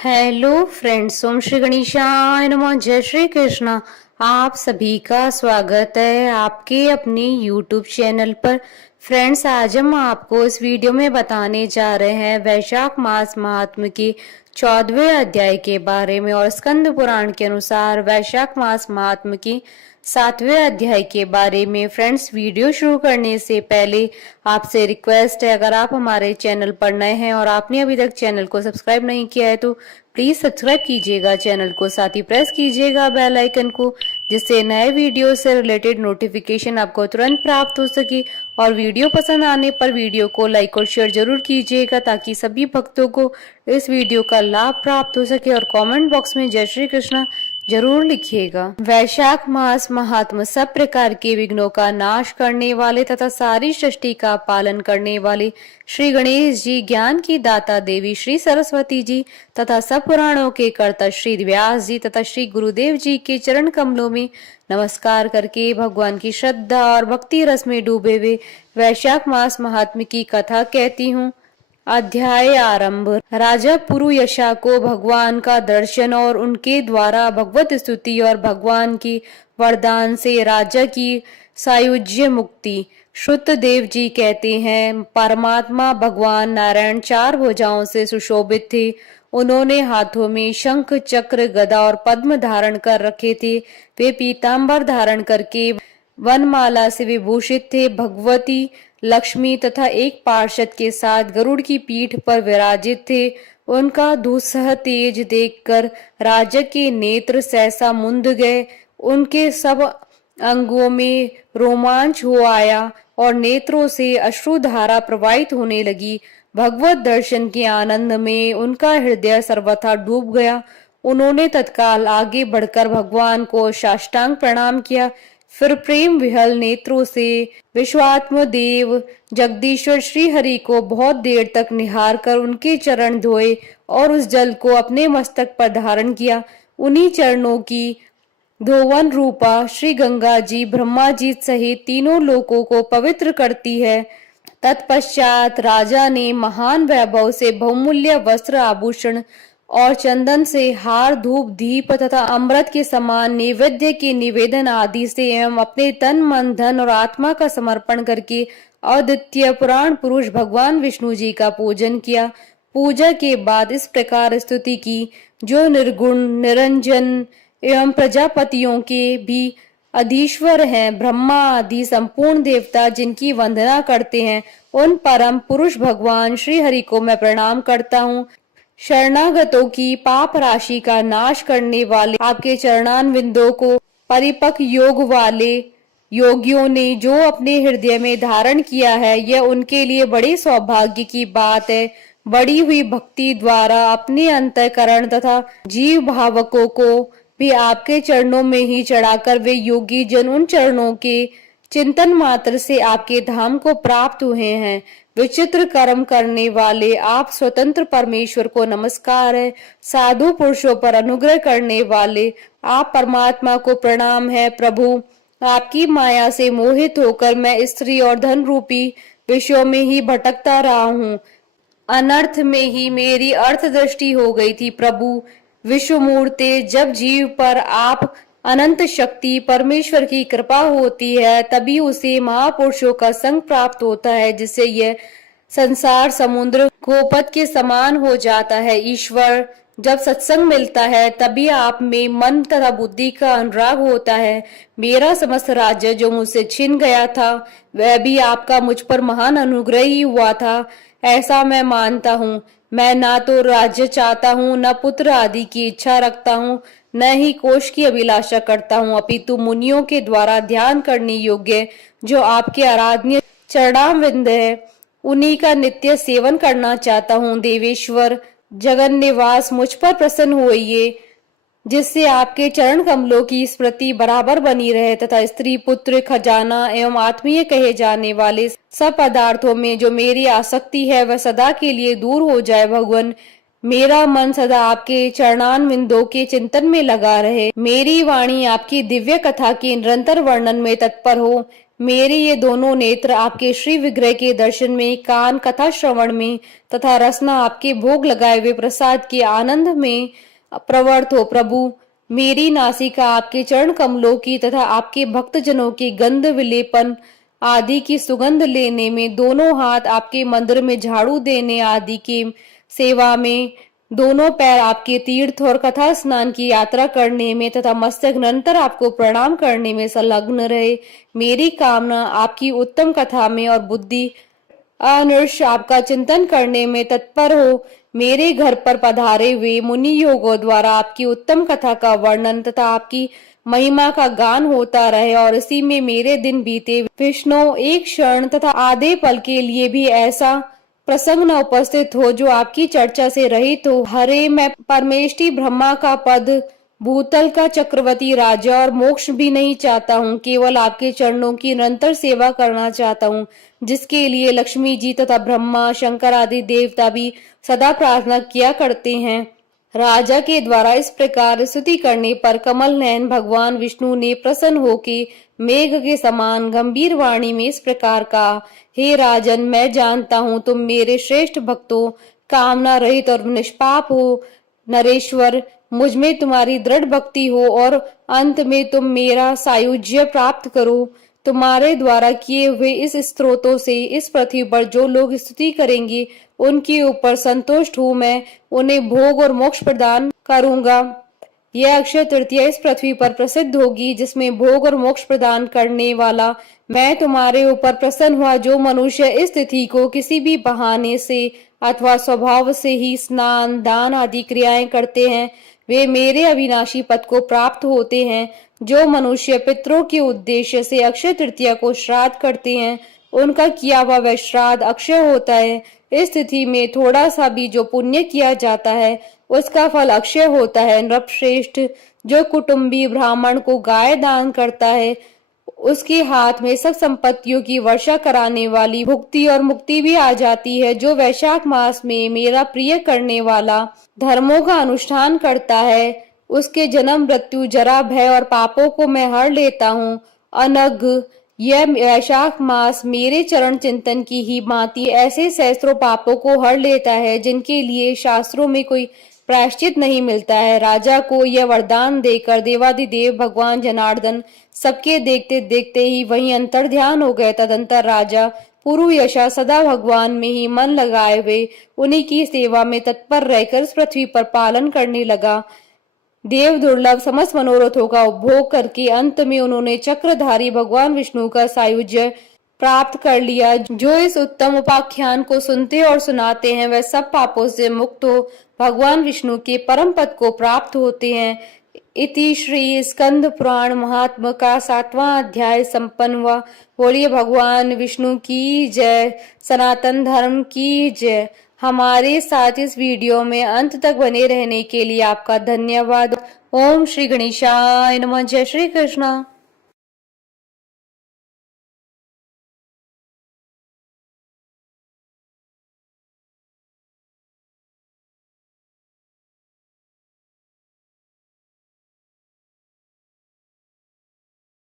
Hello friends, ओम श्री गणेशाय नमः। जय श्री कृष्णा। आप सभी का स्वागत है आपके अपने YouTube चैनल पर। फ्रेंड्स, आज हम आपको इस वीडियो में बताने जा रहे हैं वैशाख मास महात्म्य के 14वें अध्याय के बारे में और स्कंद पुराण के अनुसार वैशाख मास महात्म्य की 7वें अध्याय के बारे में। फ्रेंड्स, वीडियो शुरू करने से पहले आपसे रिक्वेस्ट है, अगर आप हमारे चैनल पर नए हैं और आपने अभी तक चैनल को सब्सक्राइब नहीं किया है तो प्लीज सब्सक्राइब कीजिएगा चैनल को, साथ ही प्रेस कीजिएगा बेल आइकन को, जिससे नए वीडियो से रिलेटेड नोटिफिकेशन आपको तुरंत प्राप्त हो सके। और वीडियो पसंद आने पर वीडियो को लाइक और शेयर जरूर कीजिएगा ताकि सभी भक्तों को इस वीडियो का लाभ प्राप्त हो सके। और कमेंट बॉक्स में जय श्री कृष्णा जरूर लिखिएगा। वैशाख मास महात्म सब प्रकार के विघ्नों का नाश करने वाले तथा सारी सृष्टि का पालन करने वाले श्री गणेश जी, ज्ञान की दाता देवी श्री सरस्वती जी तथा सब पुराणों के कर्ता श्री व्यास जी तथा श्री गुरुदेव जी के चरण कमलों में नमस्कार करके भगवान की श्रद्धा और भक्ति रस में डूबे हुए वैशाख मास महात्म्य की कथा कहती हूँ। अध्याय आरंभ। राजा पुरुयशा को भगवान का दर्शन और उनके द्वारा भगवत स्तुति और भगवान की वरदान से राजा की सायुज्य मुक्ति। श्रुत देव जी कहते हैं, परमात्मा भगवान नारायण 4 भुजाओं से सुशोभित थे। उन्होंने हाथों में शंख, चक्र, गदा और पद्म धारण कर रखे थे। वे पीतांबर धारण करके वनमाला से विभूषित थे। भगवती लक्ष्मी तथा एक पार्षद के साथ गरुड़ की पीठ पर विराजित थे। उनका दुस्सह तेज देखकर राजा के नेत्र सहसा मुंद गए। उनके सब अंगों में रोमांच हो आया और नेत्रों से अश्रुधारा प्रवाहित होने लगी। भगवत दर्शन के आनंद में उनका हृदय सर्वथा डूब गया। उन्होंने तत्काल आगे बढ़कर भगवान को साष्टांग प्रणाम किया। फिर प्रेम विहल नेत्रों से विश्वात्म देव जगदीश्वर श्री हरि को बहुत देर तक निहार कर उनके चरण धोए और उस जल को अपने मस्तक पर धारण किया। उन्हीं चरणों की धोवन रूपा श्री गंगा जी ब्रह्मा जी सहित तीनों लोकों को पवित्र करती है। तत्पश्चात राजा ने महान वैभव से बहुमूल्य वस्त्र, आभूषण और चंदन से हार, धूप, दीप तथा अमृत के समान नैवेद्य के निवेदन आदि से एवं अपने तन, मन, धन और आत्मा का समर्पण करके अद्वितीय पुराण पुरुष भगवान विष्णु जी का पूजन किया। पूजा के बाद इस प्रकार स्तुति की, जो निर्गुण, निरंजन एवं प्रजापतियों के भी अधीश्वर हैं, ब्रह्मा आदि संपूर्ण देवता जिनकी वंदना करते हैं, उन परम पुरुष भगवान श्री हरि को मैं प्रणाम करता हूँ। शरणागतों की पाप राशि का नाश करने वाले आपके चरणारविंदों को परिपक्व योग वाले योगियों ने जो अपने हृदय में धारण किया है, यह उनके लिए बड़े सौभाग्य की बात है। बढ़ी हुई भक्ति द्वारा अपने अंतःकरण तथा जीव भावकों को भी आपके चरणों में ही चढ़ाकर वे योगी जन उन चरणों के चिंतन मात्र से आपके धाम को प्राप्त हुए हैं। विचित्र कर्म करने वाले आप स्वतंत्र परमेश्वर को नमस्कार है। साधु पुरुषों पर अनुग्रह करने वाले आप परमात्मा को प्रणाम है। प्रभु, आपकी माया से मोहित होकर मैं स्त्री और धन रूपी विषयों में ही भटकता रहा हूँ। अनर्थ में ही मेरी अर्थ दृष्टि हो गई थी। प्रभु विश्वमूर्ते, जब जीव पर आप अनंत शक्ति परमेश्वर की कृपा होती है तभी उसे महापुरुषों का संग प्राप्त होता है, जिससे यह संसार समुद्र गोपद के समान हो जाता है। ईश्वर, जब सत्संग मिलता है तभी आप में मन तथा बुद्धि का अनुराग होता है। मेरा समस्त राज्य जो मुझसे छिन गया था, वह भी आपका मुझ पर महान अनुग्रह ही हुआ था, ऐसा मैं मानता हूँ। मैं ना तो राज्य चाहता हूँ, न पुत्र आदि की इच्छा रखता हूँ, न ही कोष की अभिलाषा करता हूँ, अपितु मुनियों के द्वारा ध्यान करने योग्य जो आपके आराधनीय चरणारविंद है, उन्हीं का नित्य सेवन करना चाहता हूँ। देवेश्वर जगन निवास, मुझ पर प्रसन्न होइए, जिससे आपके चरण कमलों की स्मृति बराबर बनी रहे तथा स्त्री, पुत्र, खजाना एवं आत्मीय कहे जाने वाले सब पदार्थों में जो मेरी आसक्ति है वह सदा के लिए दूर हो जाए। भगवान, मेरा मन सदा आपके चरणारविंदों के चिंतन में लगा रहे। मेरी वाणी आपकी दिव्य कथा के निरंतर वर्णन में तत्पर हो। मेरे ये दोनों नेत्र आपके श्री विग्रह के दर्शन में, कान कथा श्रवण में तथा रसना आपके भोग लगाए हुए प्रसाद के आनंद में प्रवृत्त हो प्रभु। मेरी नासिका आपके चरण कमलों की तथा आपके भक्तजनों के गंध विलेपन आदि की सुगंध लेने में, दोनों हाथ आपके मंदिर में झाड़ू देने आदि की सेवा में, दोनों पैर आपके तीर्थ और कथा स्नान की यात्रा करने में तथा मस्तक निरंतर आपको प्रणाम करने में संलग्न रहे। मेरी कामना आपकी उत्तम कथा में और बुद्धि अनिर्ष आपका चिंतन करने में तत्पर हो। मेरे घर पर पधारे हुए मुनि योगों द्वारा आपकी उत्तम कथा का वर्णन तथा आपकी महिमा का गान होता रहे और इसी में मेरे दिन बीते। विष्णु एक क्षण तथा आधे पल के लिए भी ऐसा प्रसंग न उपस्थित हो जो आपकी चर्चा से रहित हो। हरे, मैं परमेष्टि ब्रह्मा का पद, भूतल का चक्रवर्ती राजा और मोक्ष भी नहीं चाहता हूँ, केवल आपके चरणों की निरंतर सेवा करना चाहता हूँ, जिसके लिए लक्ष्मी जी तथा ब्रह्मा शंकर आदि देवता भी सदा प्रार्थना किया करते हैं। राजा के द्वारा इस प्रकार स्तुति करने पर कमल नयन भगवान विष्णु ने प्रसन्न होकर मेघ के समान गंभीर वाणी में इस प्रकार कहा, हे राजन, मैं जानता हूँ तुम मेरे श्रेष्ठ भक्तों, कामना रहित और निष्पाप हो। नरेश्वर, मुझ में तुम्हारी दृढ़ भक्ति हो और अंत में तुम मेरा सायुज्य प्राप्त करो। तुम्हारे द्वारा किए हुए इस स्तोत्रों से इस पृथ्वी पर जो लोग स्तुति करेंगे उनके ऊपर संतुष्ट हूँ मैं, उन्हें भोग और मोक्ष प्रदान करूंगा। यह अक्षय तृतीया इस पृथ्वी पर प्रसिद्ध होगी, जिसमें भोग और मोक्ष प्रदान करने वाला मैं तुम्हारे ऊपर प्रसन्न हुआ। जो मनुष्य इस तिथि को किसी भी बहाने से अथवा स्वभाव से ही स्नान दान आदि क्रियाएं करते हैं, वे मेरे अविनाशी पद को प्राप्त होते हैं। जो मनुष्य पितरों के उद्देश्य से अक्षय तृतीया को श्राद्ध करते हैं, उनका किया हुआ वह श्राद्ध अक्षय होता है। इस तिथि में थोड़ा सा भी जो पुण्य किया जाता है उसका फल अक्षय होता है। नृपश्रेष्ठ, जो कुटुंबी ब्राह्मण को गाय दान करता है, उसके हाथ में सब संपत्तियों की वर्षा कराने वाली भुक्ति और मुक्ति भी आ जाती है। जो वैशाख मास में मेरा प्रिय करने वाला धर्मों का अनुष्ठान करता है, उसके जन्म मृत्यु जरा भय और पापों को मैं हर लेता हूँ। अनघ, यह वैशाख मास मेरे चरण चिंतन की ही भांति ऐसे सहस्त्रों पापों को हर लेता है जिनके लिए शास्त्रों में कोई प्रायश्चित नहीं मिलता है। राजा को यह वरदान देकर देवादिदेव भगवान जनार्दन सबके देखते देखते ही वहीं अंतर ध्यान हो गए। तदंतर राजा पुरुयशा सदा भगवान में ही मन लगाए हुए उन्हीं की सेवा में तत्पर रहकर इस पृथ्वी पर पालन करने लगा। देव दुर्लभ समस्त मनोरथों का उपभोग करके अंत में उन्होंने चक्रधारी भगवान विष्णु का सायुज्य प्राप्त कर लिया। जो इस उत्तम उपाख्यान को सुनते और सुनाते हैं वह सब पापों से मुक्त हो भगवान विष्णु के परम पद को प्राप्त होते हैं। इति श्री स्कंद पुराण महात्म का 7वां अध्याय संपन्न हुआ। बोलिए भगवान विष्णु की जय, सनातन धर्म की जय। हमारे साथ इस वीडियो में अंत तक बने रहने के लिए आपका धन्यवाद। ओम श्री गणेशाय नमः। जय श्री कृष्ण।